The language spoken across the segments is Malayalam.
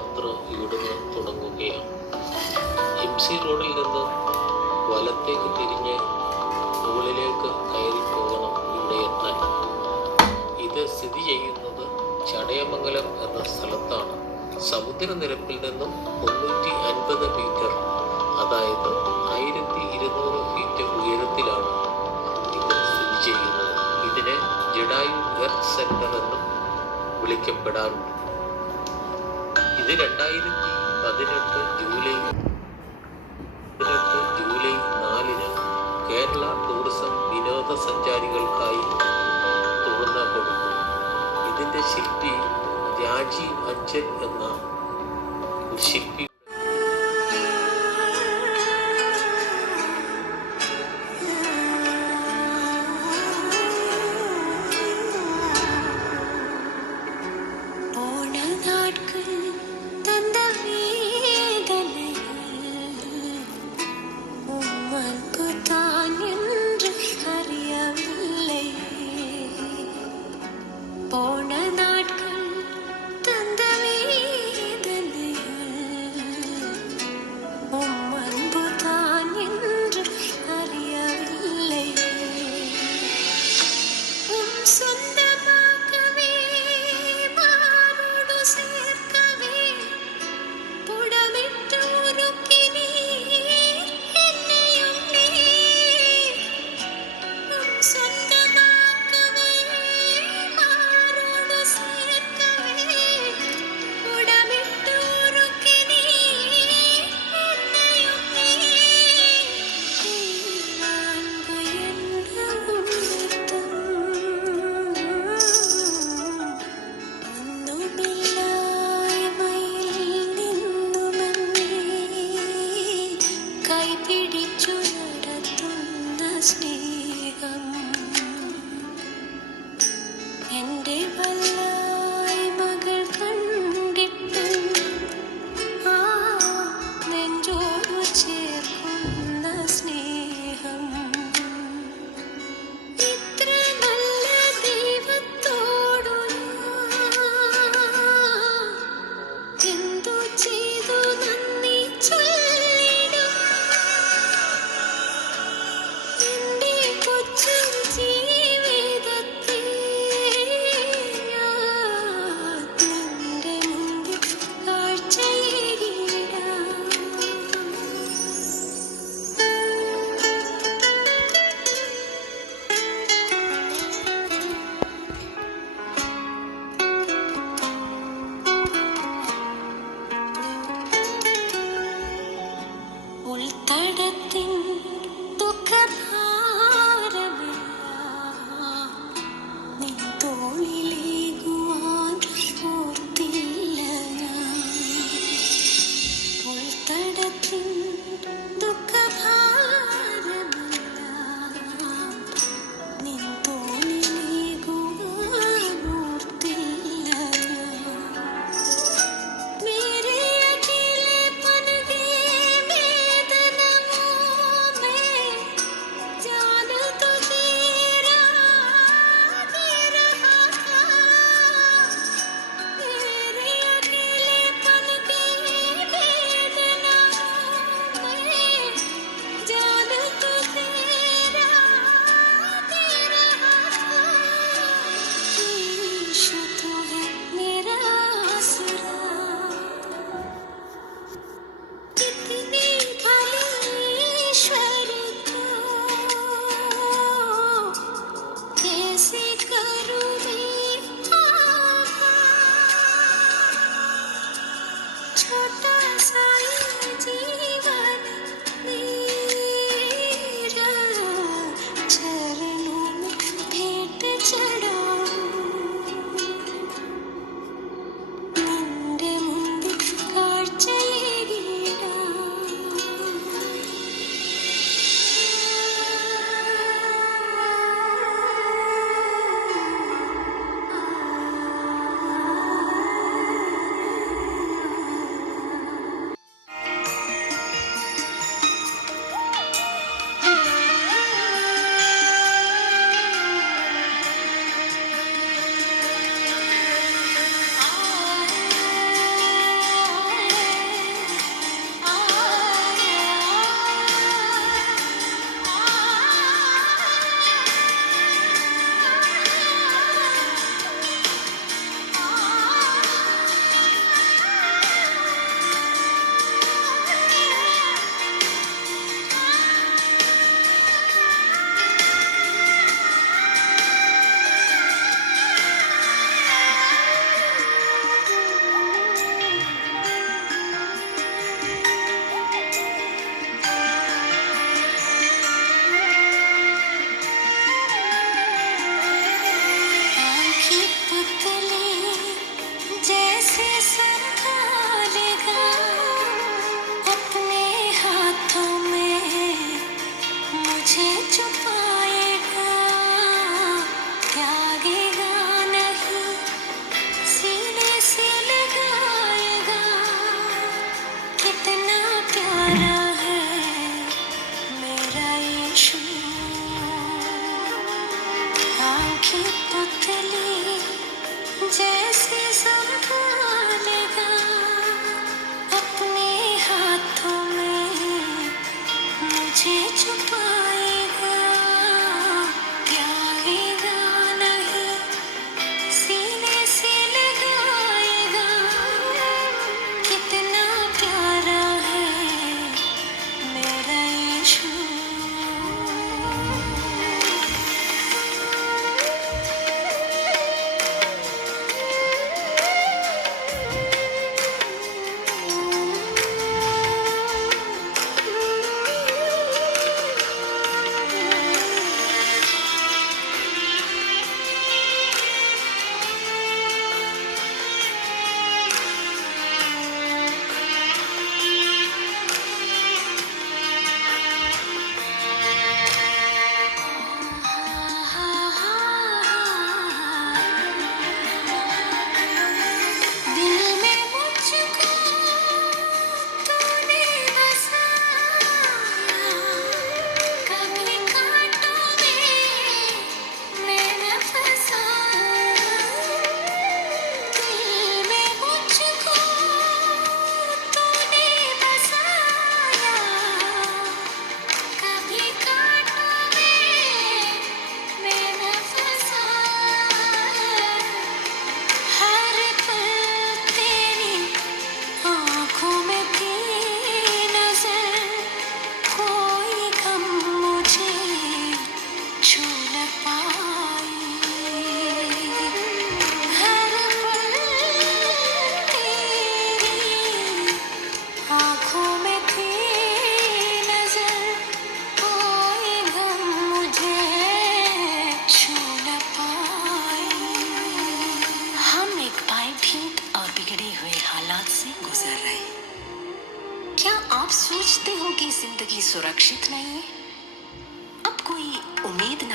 യാത്ര ഇവിടുന്ന് തുടങ്ങുകയാണ്. എം സി റോഡിൽ നിന്ന് വലത്തേക്ക് തിരിഞ്ഞ് മുകളിലേക്ക് കയറി പോകണം ഇവിടെ എത്താൻ. ഇത് സ്ഥിതി ചെയ്യുന്നത് ചടയമംഗലം എന്ന സ്ഥലത്താണ്. സമുദ്രനിരപ്പിൽ നിന്നും മുന്നൂറ്റി അൻപത് മീറ്റർ അതായത് ആയിരത്തി ഇരുന്നൂറ് ഫീറ്റ് ഉയരത്തിലാണ് ഇത് സ്ഥിതി ചെയ്യുന്നത്. ഇതിനെ ജഡായു എർത്ത് സെന്റർ എന്നും വിളിക്കപ്പെടാറുണ്ട്. ഇത് രണ്ടായിരത്തി പതിനെട്ട് ജൂലൈ പതിനെട്ട് ജൂലൈ നാലിന് കേരള ടൂറിസം വിനോദസഞ്ചാരികൾക്കായി തുറന്ന കൊടുത്തു ഇതിന്റെ ശില്പി രാജീവ് അച്ഛൻ എന്ന ശില്പി someday. की पुतली तो जैसे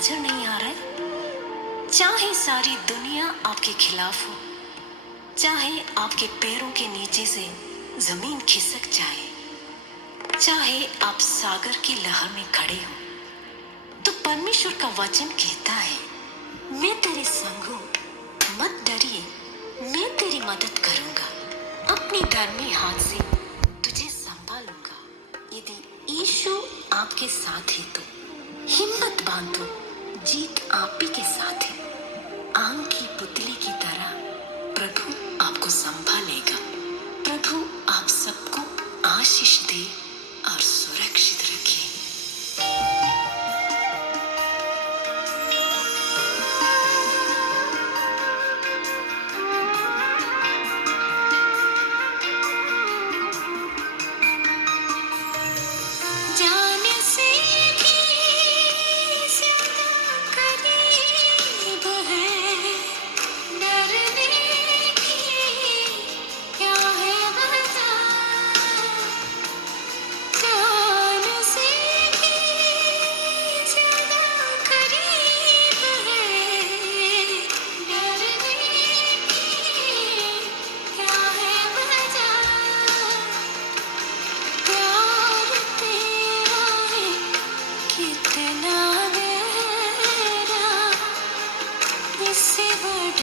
नज़र नहीं आ रहा है। चाहे सारी दुनिया आपके खिलाफ हो, चाहे आपके पैरों के नीचे से ज़मीन खिसक जाए, चाहे आप सागर की लहर में खड़े हो तो परमेश्वर का वचन कहता है, मैं तेरे संग हूँ, मत डरिए, मैं तेरी मदद करूँगा, अपनी धर्मी हाथ से तुझे संभालूँगा। यदि ईशु आपके साथ ही तो nasces de